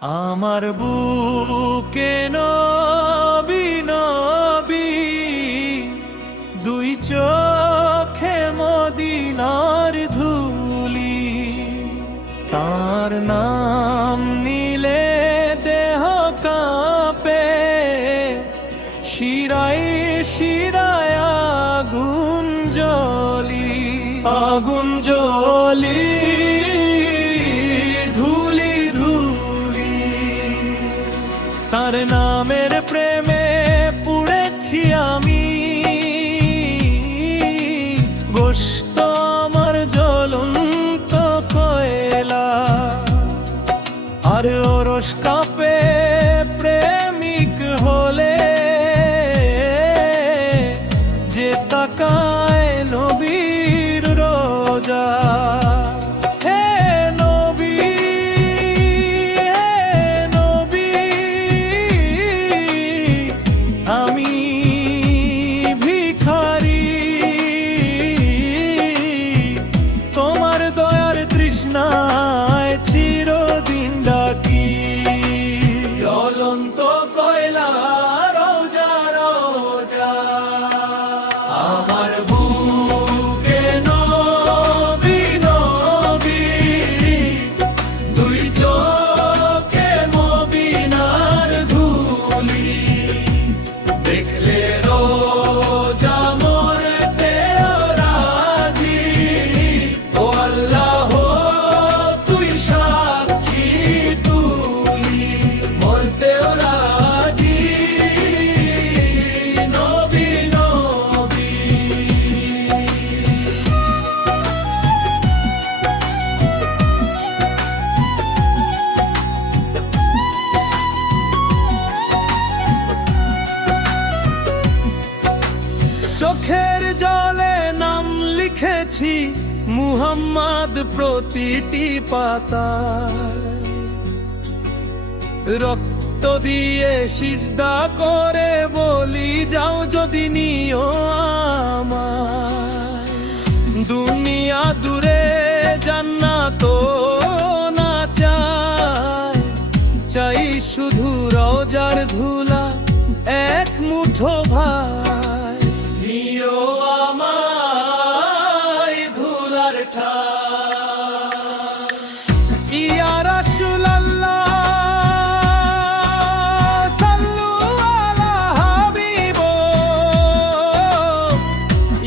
আমার বুকে নবী নবী, দুই চোখে মদিনার ধুলি। তার নাম নিলে দেহ কাঁপে, শিরায় শিরায় আগুন জ্বলি, আগুন জ্বলি, ধুলি ধুলি। তার নামের প্রেমে পুড়েছি আমি, গোশত আমার জ্বলন্ত কয়লা। আর ওরস কাঁপে প্রেমিক হলে, যে তাকায় নবীর রোজা। হে নবী, হে নবী, আমি ভিখারি, তোমার দয়ার তৃষ্ণায় চিরদিন ডাকি। জ্বলন্ত কয়লা রোজা রোজা, আমার বুকে নবী নবী, দুই চোখে মদিনার ধুলি। দেখলে রোজা মরতেও রাজি, ও আল্লাহ তুই সাক্ষী তুলি। মরতেও রাজি, নবী নবী। চোখের জলে নাম লিখেছি মুহাম্মদ প্রতিটি পাতায়। রক্ত দিয়ে সিজদা করে বলি, যাও যদি নিও আমায়। দুনিয়া দূরে জান্নাত না চাই, চাই শুধু রওজার ধুলা এক মুঠো ভাই। নিও আমায় ধুলার ঠাই। ইয়া রাসূলুল্লাহ সাল্লু আলা হাবিব,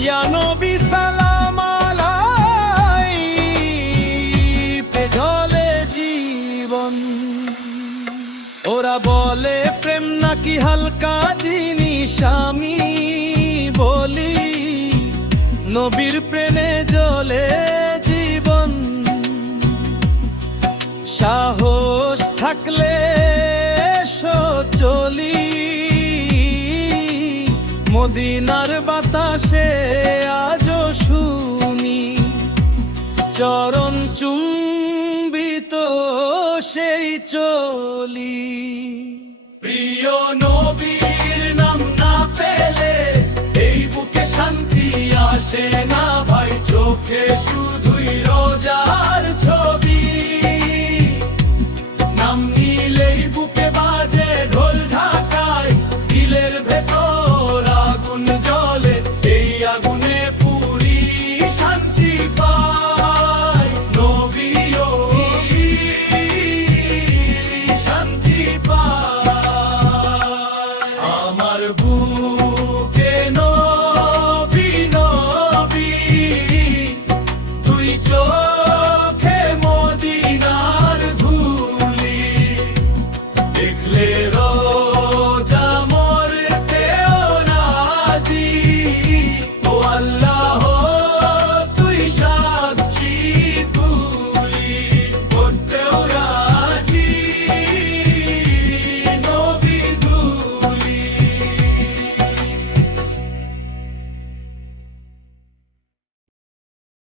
ইয়া নবী সালাম আলাইহি। জ্বলে জীবন, ওরা বলে প্রেম নাকি হালকা জিনিস, আমি বলি নবীর প্রেমে জ্বলে জীবন। সাহস থাকলে এসো চলি, মদিনার বাতাসে আজও শুনি চরণ চুম্বিত সেই চলি। প্রিয় নবীর নাম না পেলে এই বুকে শান্তি আসে না ভাই, চোখে শুধুই রোজার ছবি।